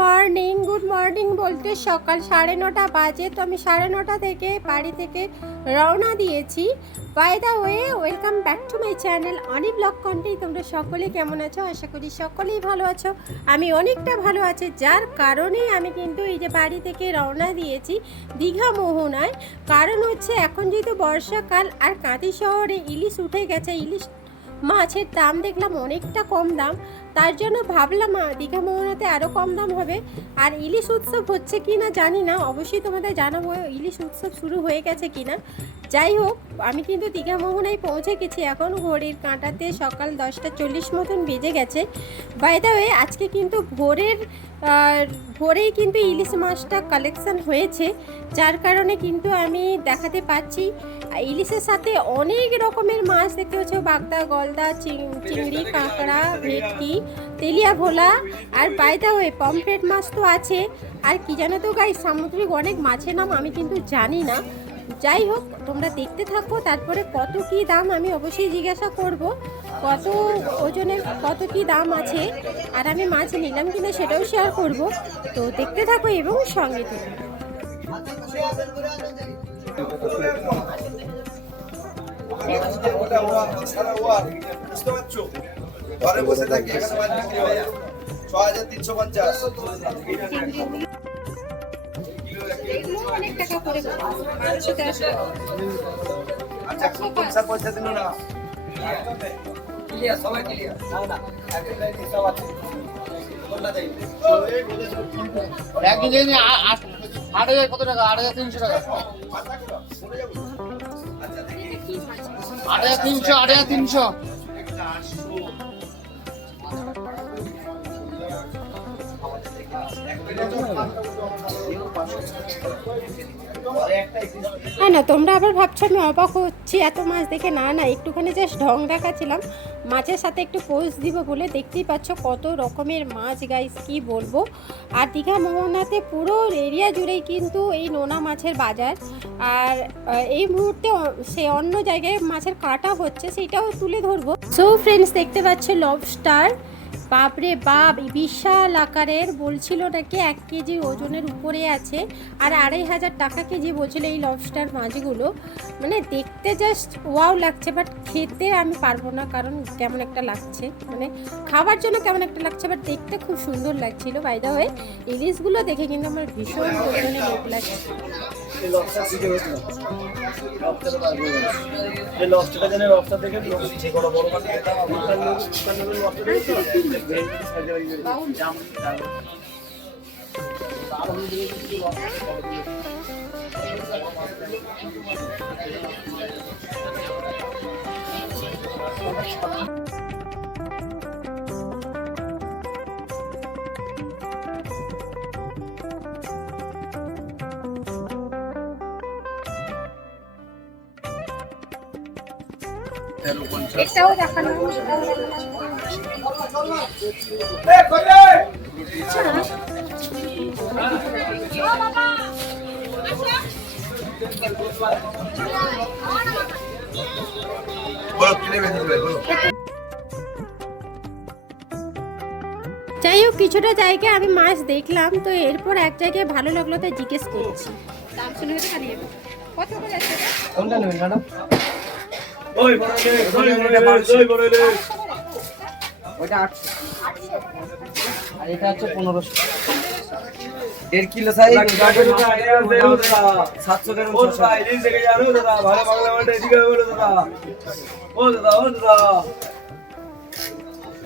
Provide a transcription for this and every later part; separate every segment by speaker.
Speaker 1: Morning good morning বলতে সকাল সাড়ে নটা বাজে। তো আমি সাড়ে নটা থেকে বাড়ি থেকে রওনা দিয়েছি। By the way welcome back to my channel Oni blog content তোমরা সকলে কেমন আছো? আশা করি সকলেই ভালো আছো। আমি অনেকটা ভালো আছি, যার কারণেই আমি কিন্তু এই যে বাড়ি থেকে রওনা দিয়েছি দীঘা মোহনায়। কারণ হচ্ছে এখন যেহেতু বর্ষাকাল আর কাঁদি শহরে ইলিশ উঠে গেছে, ইলিশ মাছের দাম দেখলাম অনেকটা কম দাম। তার জন্য ভাবলাম দীঘা মোহনাতে আরও কম দাম হবে। আর ইলিশ উৎসব হচ্ছে কি না জানি না অবশ্যই তোমাদের জানাব ইলিশ উৎসব শুরু হয়ে গেছে কি না। যাই হোক আমি কিন্তু দীঘা মোহনায় পৌঁছে গেছি। এখন ঘড়ির কাঁটাতে সকাল দশটা চল্লিশ মতন বেজে গেছে। বাই দ্য ওয়ে আজকে কিন্তু ভোরের ভোরেই কিন্তু ইলিশ মাছটা কালেকশন হয়েছে। যার কারণে কিন্তু আমি দেখাতে পাচ্ছি ইলিশের সাথে অনেক রকমের মাছ দেখতে পাচ্ছ। বাগদা গলদা চিংড়ি কাঁকড়া ভেটকি। তেলিয়া ভোলা, আর বাইদা হয়ে পমফ্রেট মাছ তো আছে। আর কি জানো তো গাই সামুদ্রিক অনেক মাছের নাম আমি কিন্তু জানি না। যাই হোক, তোমরা দেখতে থাকো, তারপরে কত কি দাম আমি অবশ্যই জিজ্ঞাসা করব। কত ওজনের, কত কি দাম আছে, আর আমি মাছ নিলাম কিনা সেটাও শেয়ার করব। তো দেখতে থাকো এবং সঙ্গে থাকো।
Speaker 2: বুঝতে পারছ? ঘরে বসে থাকি এখানে মাছ বিক্রি হয়। ছ হাজার তিনশো পঞ্চাশ। আচ্ছা পয়সা পয়সা না।
Speaker 3: আট আট হাজার কত টাকা? আট হাজার তিনশো টাকা। আট হাজার তিনশো আট হাজার তিনশো।
Speaker 1: হ্যাঁ না, তোমরা আবার ভাবছ আমি অবাক হচ্ছি, এত মাছ দেখে না না, একটুখানি জাস্ট ঢং দেখাচ্ছিলাম। মাছের সাথে একটু পোস্ট দিব বলে দেখতেই পাচ্ছ কত রকমের মাছ গাইস কি বলব। আর দীঘা মোহনাতে পুরো এরিয়া জুড়েই কিন্তু এই নোনা মাছের বাজার। আর এই মুহূর্তে সে অন্য জায়গায় মাছের কাটা হচ্ছে, সেটাও তুলে ধরবো। সো ফ্রেন্ডস দেখতে পাচ্ছ লবস্টার বাপরে বাপ বিশাল আকারের বলছিল নাকি এক কেজি ওজনের উপরে আছে আর আড়াই হাজার টাকা কেজি বলছিল এই লবস্টার মাছগুলো। মানে দেখতে জাস্ট ওয়াও লাগছে বাট খেতে আমি পারব না কারণ কেমন একটা লাগছে। মানে খাবার জন্য কেমন একটা লাগছে বাট দেখতে খুব সুন্দর লাগছিল। বাইদা হয়ে ইলিশগুলো দেখে কিন্তু আমার ভীষণ পরিমাণে লোভ লাগছে।
Speaker 2: এই লবস্টারটা জানে লবস্টার দেখে বড় বড় মাছ খেতাম আমার লবস্টার
Speaker 1: এটাও দেখানো
Speaker 2: বলো কিনে বেঁধে দেবে বলো
Speaker 1: যাই হোক কিছুটা জায়গায় আমি মাছ দেখলাম তো এরপর এক জায়গায় ভালো লাগল তাই জিজ্ঞেস করছি। দাম শুনে কত করে আছে
Speaker 3: কোনটা নেবেন ম্যাডাম? ওইটা আটশো। আর এটা হচ্ছে পনেরোশো। দেড় কিলো সাইজ সাতশো গ্রাম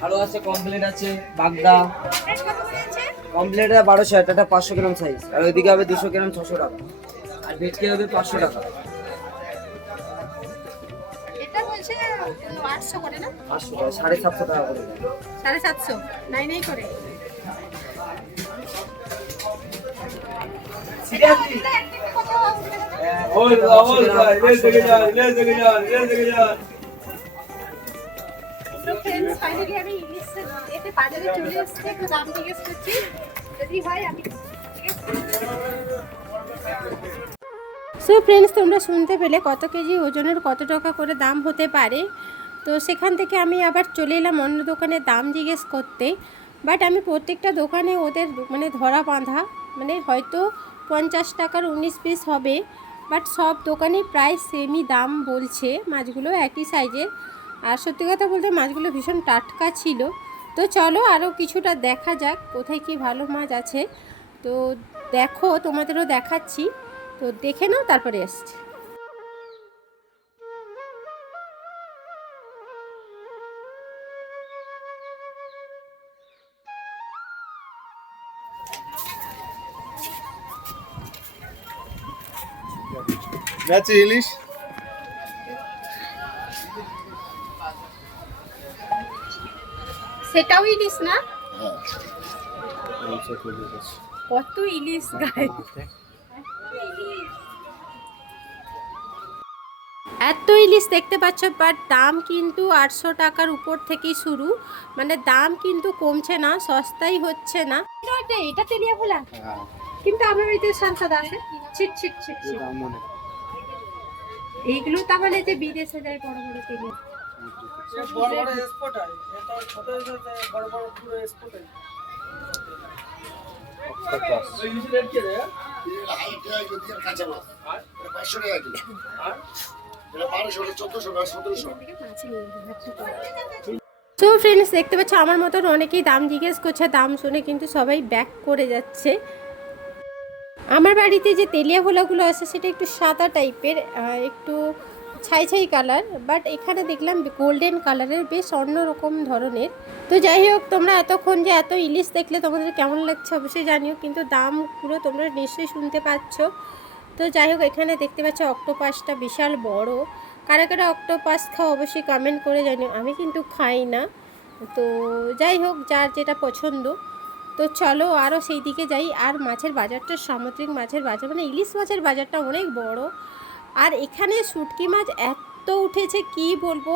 Speaker 3: আরও আছে কমপ্লেট আছে বাগদা।
Speaker 1: রেট কত
Speaker 3: কমপ্লেট বারোশো এটা পাঁচশো গ্রাম সাইজ আর ওইদিকে হবে দুশো গ্রাম ছশো টাকা। আর ভেটকি হবে পাঁচশো টাকা।
Speaker 1: আটশো করে না?
Speaker 3: পাঁচশো সাড়ে সাতশো টাকা করে।
Speaker 1: সাড়ে সাতশো? নাই নাই করে।
Speaker 2: ও দাদা ও দাদা এই থেকে যা এই থেকে যা এই থেকে যা
Speaker 1: তো ফ্রেন্ডস ফাইনালি আমি ইলিশ এতে বাজারে চলে এসেছি একটু দাম জিজ্ঞেস করছি। যদি হয় আমি সো ফ্রেন্ডস তোমরা শুনতে পেলে কত কেজি ওজনের কত টাকা করে দাম হতে পারে? তো সেখান থেকে আমি আবার চলে এলাম অন্য দোকানে দাম জিজ্ঞেস করতে। বাট আমি প্রত্যেকটা দোকানে ওদের মানে ধরা বাঁধা মানে হয়তো পঞ্চাশ টাকার উনিশ পিস হবে। বাট সব দোকানে প্রায় সেমই দাম বলছে মাছগুলো, একই সাইজের আর সত্যি কথা বলতে মাছগুলো ভীষণ টাটকা ছিল। তো চলো আরও কিছুটা দেখা যাক কোথায় কি ভালো মাছ আছে। তো দেখো, তোমাদেরও দেখাচ্ছি। তো দেখে নাও, তারপরে আসছি।
Speaker 2: আছে ইলিশ
Speaker 1: সেটাও ইলিশ না? কত ইলিশ গায়ে এত ইলিশ দেখতে পাচ্ছ বাট দাম কিন্তু আটশো টাকার উপর থেকেই শুরু। মানে দাম কিন্তু কমছে না সস্তাই হচ্ছে না। এটা তেলিয়া ভোলা কিন্তু আমার আছে ছিট ছিট ছিট ছিট। এইগুলো তাহলে যে বিদেশে যায় বড় বড়
Speaker 3: এক্সপোর্ট হয়। এটা ছোট পুরো এক্সপোর্ট হয়।
Speaker 4: সতেরোশো
Speaker 1: তো ফ্রেন্ডস দেখতে পাচ্ছ আমার মতন অনেকেই দাম জিজ্ঞেস করছে দাম শুনে কিন্তু সবাই ব্যাক করে যাচ্ছে। আমার বাড়িতে যে তেলিয়া ভোলাগুলো আছে, সেটা একটু সাদা টাইপের একটু ছাই ছাই কালার বাট এখানে দেখলাম গোল্ডেন কালারের বেশ অন্যরকম ধরনের। তো যাই হোক, তোমরা এতক্ষণ যে এত ইলিশ দেখলে তোমাদের কেমন লাগছে অবশ্যই জানিও, কিন্তু দাম পুরো তোমরা নিশ্চয়ই শুনতে পাচ্ছ। তো যাই হোক, এখানে দেখতে পাচ্ছ অক্টোপাসটা বিশাল বড়। কারা কারা অক্টোপাস খাও অবশ্যই কমেন্ট করে জানিও, আমি কিন্তু খাই না। তো যাই হোক, যার যেটা পছন্দ। তো চলো আরও সেই দিকে যাই। আর মাছের বাজারটা সামুদ্রিক মাছের বাজার মানে ইলিশ মাছের বাজারটা অনেক বড়। আর এখানে শুটকি মাছ এত উঠেছে, কি বলব?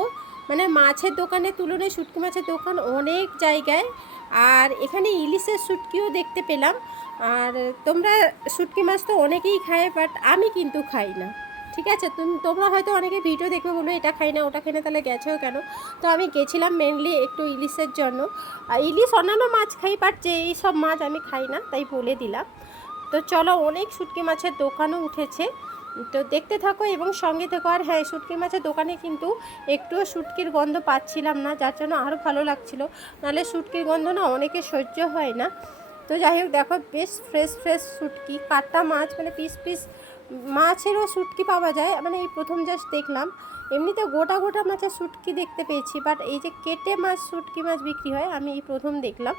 Speaker 1: মানে মাছের দোকানের তুলনায় শুটকি মাছের দোকান অনেক জায়গায়। আর এখানে ইলিশের শুটকিও দেখতে পেলাম। আর তোমরা শুটকি মাছ তো অনেকেই খায় বাট আমি কিন্তু খাই না। ঠিক আছে, তুমি, তোমরা হয়তো অনেকে ভিডিও দেখবে বলবে, এটা খাই না, ওটা খাই না, তাহলে গেছেও কেন? তো আমি গেছিলাম মেনলি একটু ইলিশের জন্য। আর ইলিশ অন্যান্য মাছ খাই বাট যে এই সব মাছ আমি খাই না, তাই বলে দিলাম। তো চলো, অনেক শুটকি মাছের দোকানও উঠেছে। তো দেখতে থাকো এবং সঙ্গে থেকো। আর হ্যাঁ শুটকি মাছের দোকানে কিন্তু একটুও শুটকির গন্ধ পাচ্ছিলাম না, যার জন্য আরও ভালো লাগছিল। নাহলে শুটকির গন্ধ না অনেকে সহ্য হয় না। তো যাই হোক, দেখো, বেশ ফ্রেশ ফ্রেশ শুটকি, কাটা মাছ মানে পিস পিস মাছেরও শুটকি পাওয়া যায়। মানে এই প্রথম জাস্ট দেখলাম। এমনিতে গোটা গোটা মাছের শুটকি দেখতে পেয়েছি বাট এই যে কেটে মাছ শুটকি মাছ বিক্রি হয়, আমি এই প্রথম দেখলাম।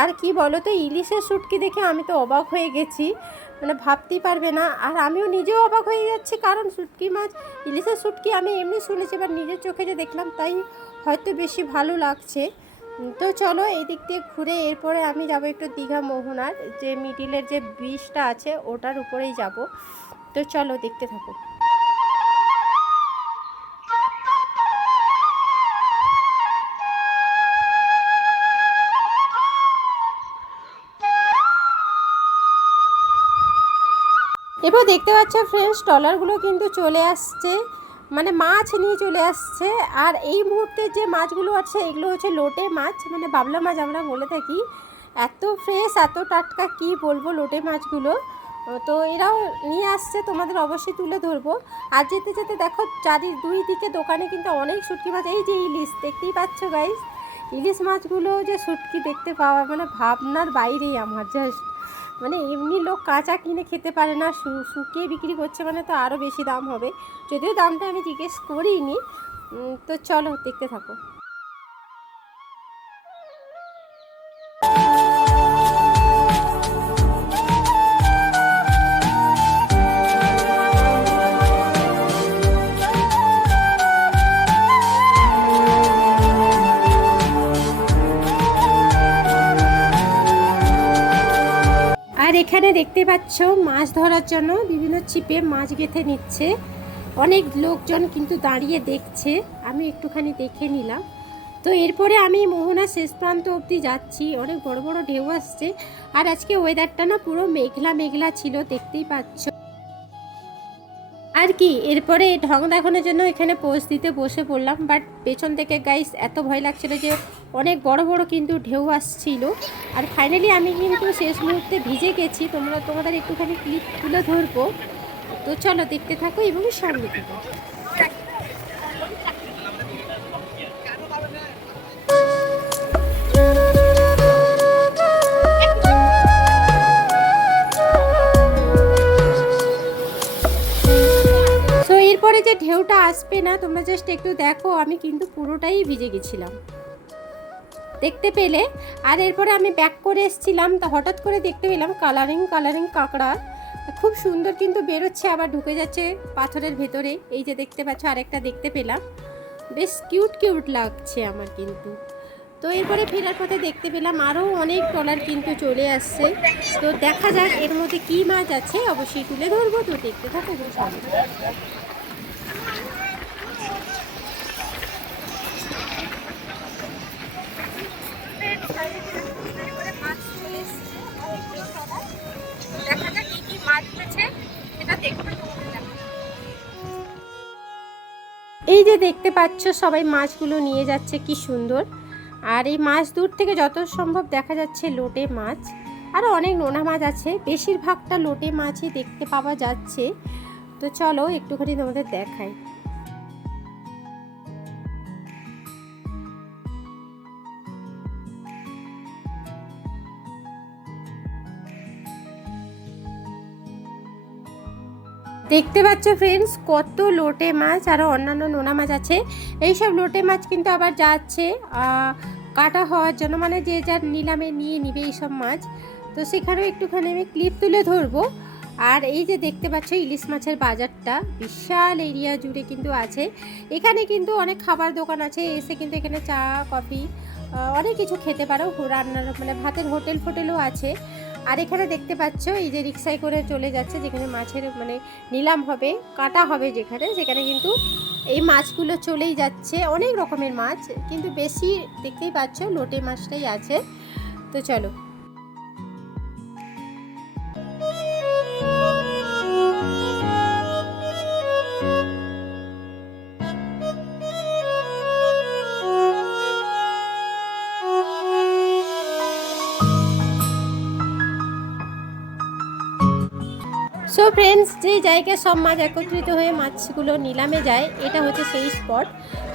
Speaker 1: আর কি বলো তো ইলিশের শুটকি দেখে আমি তো অবাক হয়ে গেছি। মানে ভাবতেই পারবে না। আর আমিও নিজেও অবাক হয়ে যাচ্ছি, কারণ শুটকি মাছ, ইলিশের শুটকি আমি এমনি শুনেছি বাট নিজের চোখে যে দেখলাম, তাই হয়তো বেশি ভালো লাগছে। তো চলো এই দিক দিয়ে ঘুরে এরপরে আমি যাব একটু দীঘা মোহনার, যে মিডিলের যে ব্রিজটা আছে ওটার উপরেই যাব। তো চলো দেখতে থাকো। এরপর দেখতে পাচ্ছ ফ্রেন্ডস ট্রলারগুলো কিন্তু চলে আসছে। মানে মাছ নিয়ে চলে আসছে। আর এই মুহূর্তে যে মাছগুলো আছে, এগুলো হচ্ছে লোটে মাছ। মানে বাবলা মাছ আমরা বলে থাকি। এত ফ্রেশ এত টাটকা, কি বলব লোটে মাছগুলো। তো এরাও নিয়ে আসছে, তোমাদের অবশ্যই তুলে ধরবো। আর যেতে যেতে দেখো, চারি দুই দিকে দোকানে কিন্তু অনেক শুটকি মাছ। এই যে ইলিশ, দেখতেই পাচ্ছ গাইস ইলিশ মাছগুলো যে শুটকি দেখতে পাওয়া মানে ভাবনার বাইরেই আমার জাস্ট মানে এমনি লোক কাঁচা কিনে খেতে পারে না শুকিয়ে বিক্রি করছে মানে তো আরও বেশি দাম হবে। যদিও দামটা আমি জিজ্ঞেস করিনি। তো চলো দেখতে থাকো। আর এখানে দেখতে পাচ্ছ মাছ ধরার জন্য বিভিন্ন ছিপে মাছ গেঁথে নিচ্ছে। অনেক লোকজন কিন্তু দাঁড়িয়ে দেখছে। আমি একটুখানি দেখে নিলাম। তো এরপরে আমি মোহনা শেষ প্রান্ত অবধি যাচ্ছি। অনেক বড় বড় ঢেউ আসছে। আর আজকে ওয়েদারটা না পুরো মেঘলা মেঘলা ছিল, দেখতেই পাচ্ছ। আর কি, এরপরে ঢং দেখানোর জন্য এখানে পোজ দিতে বসে পড়লাম। বাট পেছন থেকে গাইস এত ভয় লাগছিল যে অনেক বড় বড় কিন্তু ঢেউ আসছিল। আর ফাইনালি আমি কিন্তু শেষ মুহূর্তে ভিজে গেছি। তোমরা, তোমাদের একটুখানি ক্লিপ তুলে ধরবো। তো চলো দেখতে থাকো এবং সঙ্গে থাকো। এরপরে যে ঢেউটা আসবে না, তোমরা জাস্ট একটু দেখো, আমি কিন্তু পুরোটাই ভিজে গেছিলাম। দেখতে পেলে। আর এরপরে আমি ব্যাক করে এসেছিলাম, তা হঠাৎ করে দেখতে পেলাম কালারিং কালারিং কাঁকড়া। খুব সুন্দর কিন্তু বেরোচ্ছে, আবার ঢুকে যাচ্ছে পাথরের ভেতরে। এই যে দেখতে পাচ্ছ, আরেকটা দেখতে পেলাম। বেশ কিউট কিউট লাগছে আমার কিন্তু। তো এরপরে ফেরার পথে দেখতে পেলাম আরও অনেক ট্রলার কিন্তু চলে আসছে। তো দেখা যাক এর মধ্যে কী মাছ আছে, অবশ্যই তুলে ধরবো। তো দেখতে থাকো এই যে দেখতে পাচ্ছ, সবাই মাছগুলো নিয়ে যাচ্ছে, কি সুন্দর। আর এই মাছ দূর থেকে যত সম্ভব দেখা যাচ্ছে লোটে মাছ। আরও অনেক নোনা মাছ আছে, বেশিরভাগটা লোটে মাছই দেখতে পাওয়া যাচ্ছে। তো চলো, একটুখানি তোমাদের দেখাই। দেখতে পাচ্ছ ফ্রেন্ডস কত লোটে মাছ আরও অন্যান্য নোনা মাছ আছে। এইসব লোটে মাছ কিন্তু আবার যাচ্ছে কাটা হওয়ার জন্য মানে যে যার নিলামে নিয়ে নিবে এইসব মাছ। তো সেখানেও একটুখানি আমি ক্লিপ তুলে ধরবো। আর এই যে দেখতে পাচ্ছ ইলিশ মাছের বাজারটা, বিশাল এরিয়া জুড়ে কিন্তু আছে। এখানে কিন্তু অনেক খাবার দোকান আছে, এসে কিন্তু এখানে চা, কফি অনেক কিছু খেতে পারো। রান্নার মানে ভাতের হোটেল ফোটেলও আছে। আর এখানে দেখতে পাচ্ছ, এই যে রিক্সায় করে চলে যাচ্ছে, যেখানে মাছের মানে নিলাম হবে, কাটা হবে যেখানে, সেখানে কিন্তু এই মাছগুলো চলেই যাচ্ছে, অনেক রকমের মাছ, কিন্তু বেশি দেখতেই পাচ্ছ, লোটে মাছটাই আছে। তো চলো। সো ফ্রেন্ডস যে জায়গায় সব মাছ একত্রিত হয়ে মাছগুলো নিলামে যায়, এটা হচ্ছে সেই স্পট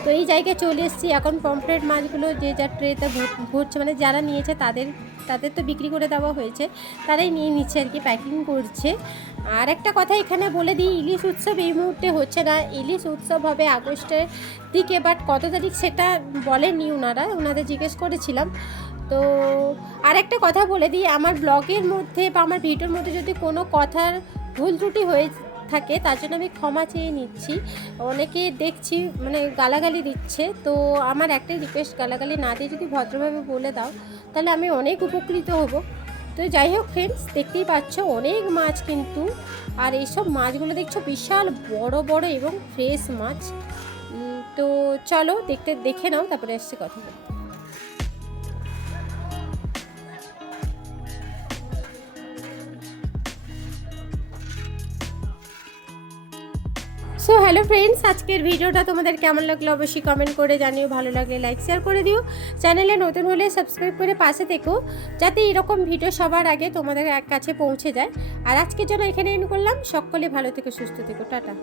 Speaker 1: তো এই জায়গায় চলে এসেছি। এখন পমফ্রেট মাছগুলো যে যার ট্রেতে ভরছে মানে যারা নিয়েছে তাদের তাদের তো বিক্রি করে দেওয়া হয়েছে। তারাই নিয়ে নিচ্ছে আর কি প্যাকিং করছে। আর একটা কথা এখানে বলে দিই, ইলিশ উৎসব এই মুহূর্তে হচ্ছে না। ইলিশ উৎসব হবে আগস্টের দিকে বাট কত তারিখ সেটা বলেননি ওনারা ওনাদের জিজ্ঞেস করেছিলাম। তো আর একটা কথা বলে দিই, আমার ব্লগের মধ্যে বা আমার ভিডিওর মধ্যে যদি কোনো কথার ভুল ত্রুটি হয়ে থাকে, তার জন্য আমি ক্ষমা চেয়ে নিচ্ছি। অনেকে দেখছি মানে গালাগালি দিচ্ছে, তো আমার একটাই রিকোয়েস্ট গালাগালি না দিয়ে যদি ভদ্রভাবে বলে দাও, তাহলে আমি অনেক উপকৃত হব। তো যাই হোক ফ্রেন্ডস দেখতেই পাচ্ছ, অনেক মাছ কিন্তু, আর এইসব মাছগুলো দেখছ, বিশাল বড় বড় এবং ফ্রেশ মাছ। তো চলো, দেখতে, দেখে নাও, তারপরে এসছে কথা বলতে। সো হ্যালো ফ্রেন্ডস আজকের ভিডিওটা তোমাদের কেমন লাগল অবশ্যই কমেন্ট করে জানিও। ভালো লাগলে লাইক শেয়ার করে দিও। চ্যানেলে নতুন হলে সাবস্ক্রাইব করে পাশে থেকো, যাতে এরকম ভিডিও সবার আগে তোমাদের এক কাছে পৌঁছে যায়। আর আজকের জন্য এখানে এন করলাম। সকলে ভালো থেকে, সুস্থ থেকো। টাটা।